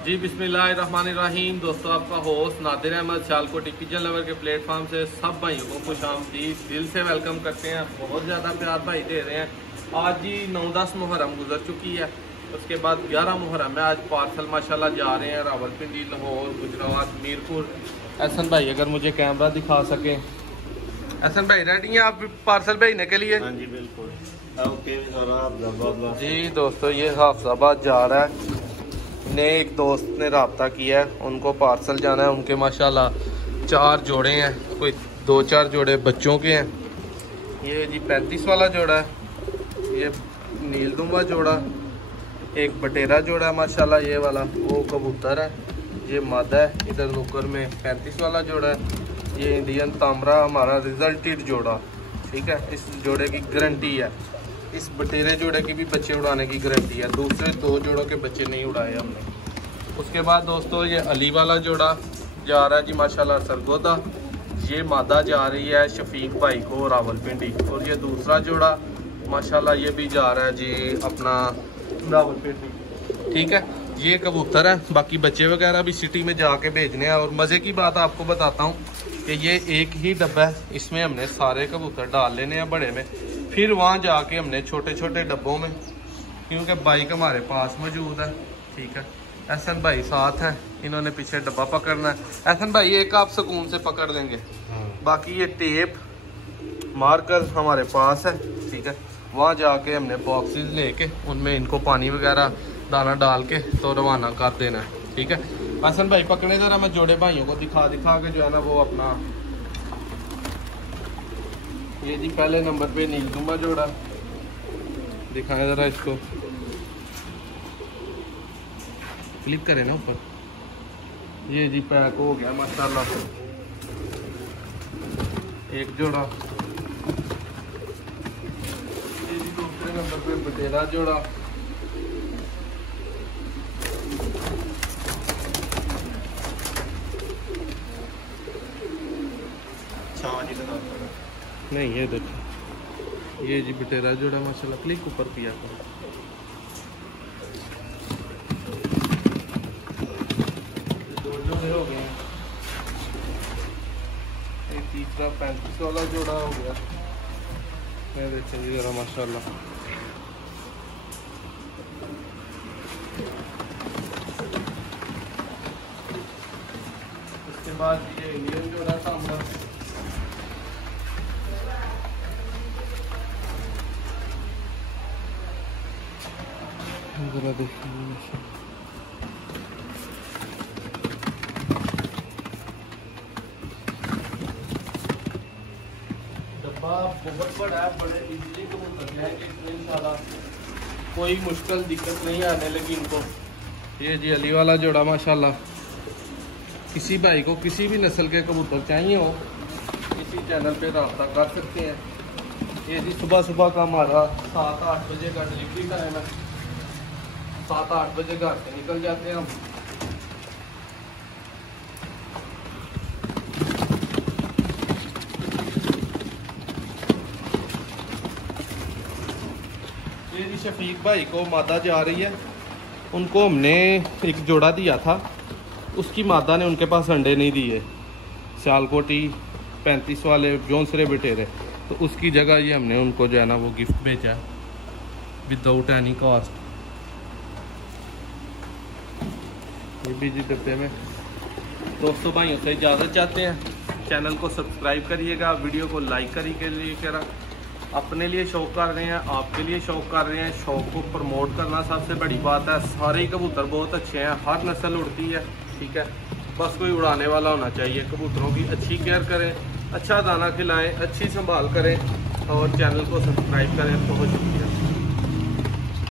जी बिस्मिल्लाहिर्रहमानिर्रहीम। दोस्तों, आपका host Nadir Ahmed Sialkot kitchen lover के प्लेटफॉर्म से सब भाइयों को खुशामदीद दिल से वेलकम करते हैं। बहुत ज़्यादा प्यार भाई दे रहे हैं। आज जी 9-10 मुहर्रम गुजर चुकी है, उसके बाद 11 मुहर्रम में आज पार्सल माशाल्लाह जा रहे हैं रावलपिंडी, लाहौर, गुजरात, मीरपुर। एहसन भाई अगर मुझे कैमरा दिखा सकें। एहसन भाई रेडी हैं आप पार्सल भेजने के लिए? हाँ जी बिल्कुल। ओके जी दोस्तों, ये हाफजाबाद जा रहा है। ने एक दोस्त ने रब्ता किया है, उनको पार्सल जाना है। उनके माशाल्लाह 4 जोड़े हैं, कोई 2-4 जोड़े बच्चों के हैं। ये जी 35 वाला जोड़ा है, ये नीलदुम्बा जोड़ा, एक बटेरा जोड़ा है माशाल्लाह ये वाला, वो कबूतर है, ये मादा है। इधर नुकर में 35 वाला जोड़ा है। ये इंडियन तामरा हमारा रिजल्टेड जोड़ा, ठीक है। इस जोड़े की गारंटी है। इस बटेरे जोड़े की भी बच्चे उड़ाने की गारंटी है। दूसरे 2 जोड़ों के बच्चे नहीं उड़ाए हमने। उसके बाद दोस्तों, ये अली वाला जोड़ा जा रहा है जी माशाल्लाह सरगोदा। ये मादा जा रही है शफीक भाई को रावलपिंडी। और ये दूसरा जोड़ा माशाल्लाह ये भी जा रहा है जी अपना रावलपिंडी, ठीक है। ये कबूतर है, बाकी बच्चे वगैरह भी सिटी में जाके भेजने हैं। और मज़े की बात आपको बताता हूँ कि ये एक ही डब्बा है, इसमें हमने सारे कबूतर डाल लेने हैं बड़े में, फिर वहाँ जाके हमने छोटे छोटे डब्बों में, क्योंकि बाइक हमारे पास मौजूद है, ठीक है। एहसन भाई साथ हैं, इन्होंने पीछे डब्बा पकड़ना है। एहसन भाई एक आप सुकून से पकड़ देंगे, बाकी ये टेप मार्कर हमारे पास है, ठीक है। वहाँ जाके हमने बॉक्सेस लेके उनमें इनको पानी वगैरह दाना डाल के तो रवाना कर देना है, ठीक है। एहसन भाई पकड़े ज़रा, मैं जोड़े भाइयों को दिखा के जो है ना वो अपना, ये जी पहले नंबर पे नीलदुम्बा जोड़ा, दिखाएं ज़रा इसको, क्लिक करें ना ऊपर। ये जी पैक हो गया माशाल्लाह, एक जोड़ा। ये जी दूसरे नंबर पे बटेरा जोड़ा। नहीं ये देखो, ये जी बटेरा जोड़ा माशाल्लाह, क्लिक ऊपर किया करो। दो जोड़े हो गए, एक तीसरा 35 वाला जोड़ा हो गया। मैं देखें जी जरा माशाल्लाह, उसके बाद ये इंडियन जोड़ा था हमारा। जरा देखिए, डब्बा बहुत बड़ा है, बड़े इजीली कबूतर जाएंगे, इतने ज़्यादा कोई मुश्किल दिक्कत नहीं आने लगी इनको। ये जी अली वाला जोड़ा माशाल्लाह, किसी भाई को किसी भी नस्ल के कबूतर चाहिए हो, इसी चैनल पे रब्ता कर सकते हैं। ये जी सुबह का हमारा 7-8 बजे का डिलीवरी टाइम है। 7-8 बजे घर से निकल जाते हैं हम। ये जी शफीक भाई को मादा जा रही है, उनको हमने एक जोड़ा दिया था, उसकी मादा ने उनके पास अंडे नहीं दिए, सियालकोटी 35 वाले जोंसरे बटेरे, तो उसकी जगह ये हमने उनको जो है ना वो गिफ्ट भेजा विदाउट एनी कॉस्ट। ये भी जी डब्बे में। दोस्तों भाइयों से इजाज़त चाहते हैं, चैनल को सब्सक्राइब करिएगा, वीडियो को लाइक करिएगा। अपने लिए शौक़ कर रहे हैं, आपके लिए शौक़ कर रहे हैं। शौक़ को प्रमोट करना सबसे बड़ी बात है। सारे ही कबूतर बहुत अच्छे हैं, हर नस्ल उड़ती है, ठीक है। बस कोई उड़ाने वाला होना चाहिए। कबूतरों की अच्छी केयर करें, अच्छा दाना खिलाएं, अच्छी संभाल करें और चैनल को सब्सक्राइब करें। बहुत शुक्रिया।